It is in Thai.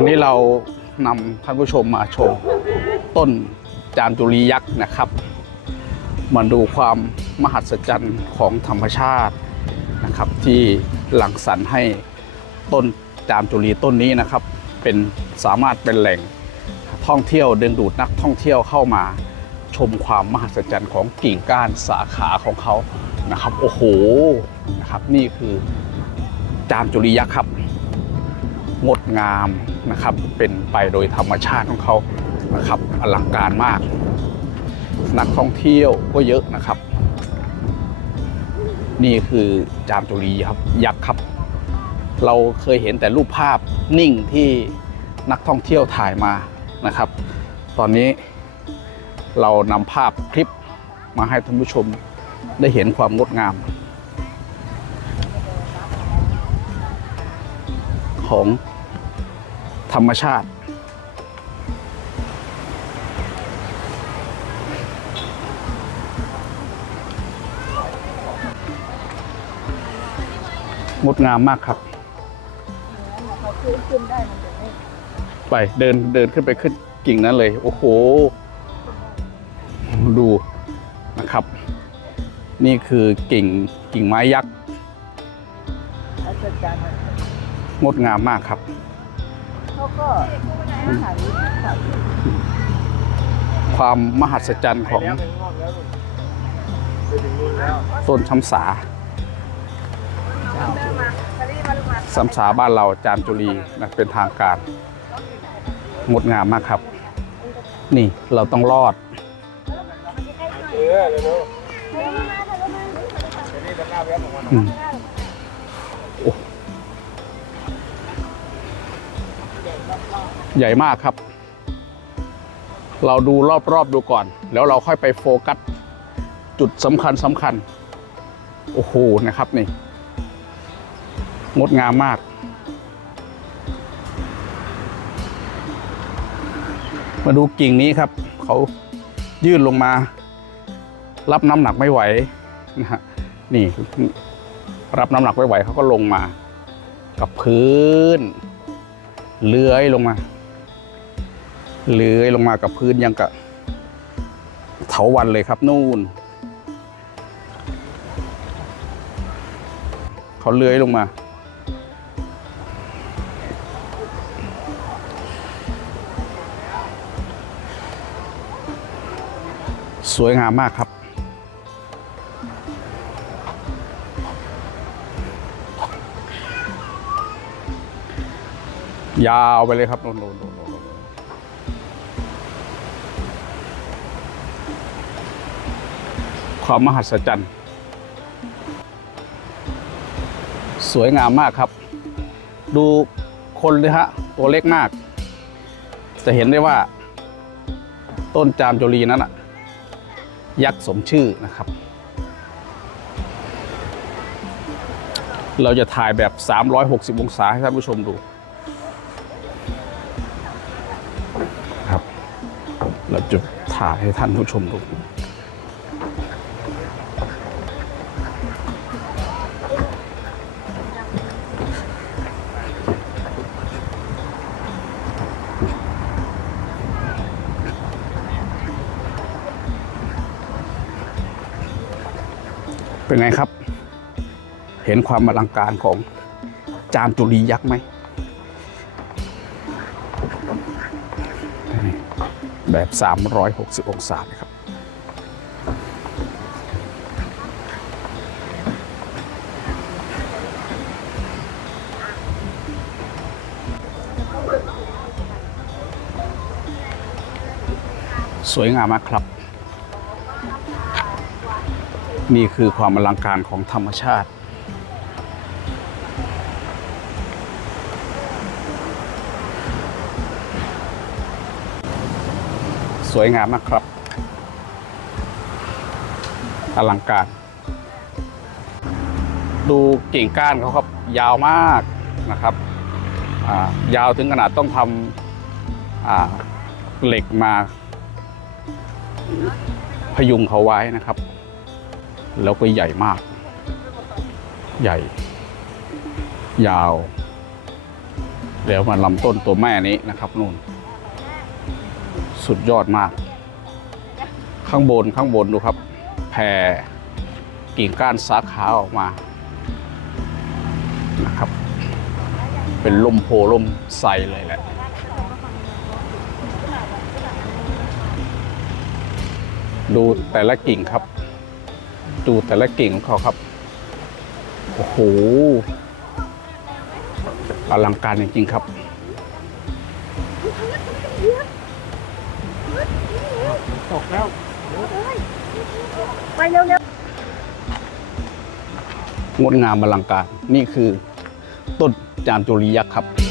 ตอนนี้เรานำท่านผู้ชมมาชมต้นจามจุรียักษ์นะครับมาดูความมหัศจรรย์ของธรรมชาตินะครับ ที่หลั่งสรรให้ต้นจามจุรีต้นนี้นะครับ เป็นสามารถเป็นแหล่งท่องเที่ยวดึงดูดนักท่องเที่ยวเข้ามาชมความมหัศจรรย์ของกิ่งก้านสาขาของเขานะครับ โอ้โหนะครับ นี่คือจามจุรียักษ์ครับ งดงามนะครับ เป็นไปโดยธรรมชาติของเขานะครับอลังการมาก นักท่องเที่ยวก็เยอะนะครับ นี่คือจามจุรีครับยักษ์ครับ เราเคยเห็นแต่รูปภาพนิ่งที่นักท่องเที่ยวถ่ายมานะครับ ตอนนี้เรานำภาพคลิปมาให้ท่านผู้ชมได้เห็นความงดงาม ของธรรมชาติ งดงามมากครับ ไปเดินเดินขึ้นไปขึ้นกิ่งนั้นเลย โอ้โห ดูนะครับ นี่คือกิ่งกิ่งไม้ยักษ์อัศจรรย์ งดงามมากครับเขาก็ความมหัศจรรย์ของต้นช้ำสาซ้ำสาบ้านเราจามจุรีนะเป็นทางการงดงามมากครับ นี่เราต้องรอดอืม ใหญ่มากครับ เราดูรอบๆดูก่อน แล้วเราค่อยไปโฟกัส จุดสำคัญสำคัญ โอ้โหนะครับนี่ งดงามมาก มาดูกิ่งนี้ครับ เขายื่นลงมา รับน้ำหนักไม่ไหวนะฮะนี่รับน้ำหนักไม่ไหวเขาก็ลงมา กับพื้น เลื้อยลงมา เลื้อยลงมากับพื้นยังกับเถาวันเลยครับนู่น เขาเลื้อยลงมา สวยงามมากครับ ยาวไปเลยครับโน่นโน่นโน่นความมหัศจรรย์ สวยงามมากครับ ดูคนเลยฮะ ตัวเล็กมาก จะเห็นได้ว่า ต้นจามจุรีนั้นอะยักษ์สมชื่อนะครับ เราจะถ่ายแบบ 360 องศาให้ท่านผู้ชมดู เราจะถ่ายให้ท่านผู้ชมดูเป็นไงครับ เห็นความอลังการของจามจุรียักษ์ไหม แบบ 360 องศาครับสวยงามมากครับ นี่คือความอลังการของธรรมชาติ วยงามมากครับ อลังการ ดูกิ่งก้านเขาครับ ยาวมากนะครับายาวถึงขนาดต้องทำเหล็กมาพยุงเขาไว้นะครับ แล้วก็ใหญ่มาก ใหญ่ ยาวเดี๋ยวมาลำต้นตัวแม่นี้นะครับนู่น สุดยอดมาก ข้างบนข้างบนดูครับ แผ่กิ่งก้านสาขาออกมานะครับ เป็นลมโพลมใสเลยแหละดูแต่ละกิ่งครับ ดูแต่ละกิ่งของเขาครับ โอ้โห อลังการจริงๆครับ ตกแล้ว ไปเร็วงดงามอลังการ นี่คือต้นจามจุรียักษ์ครับ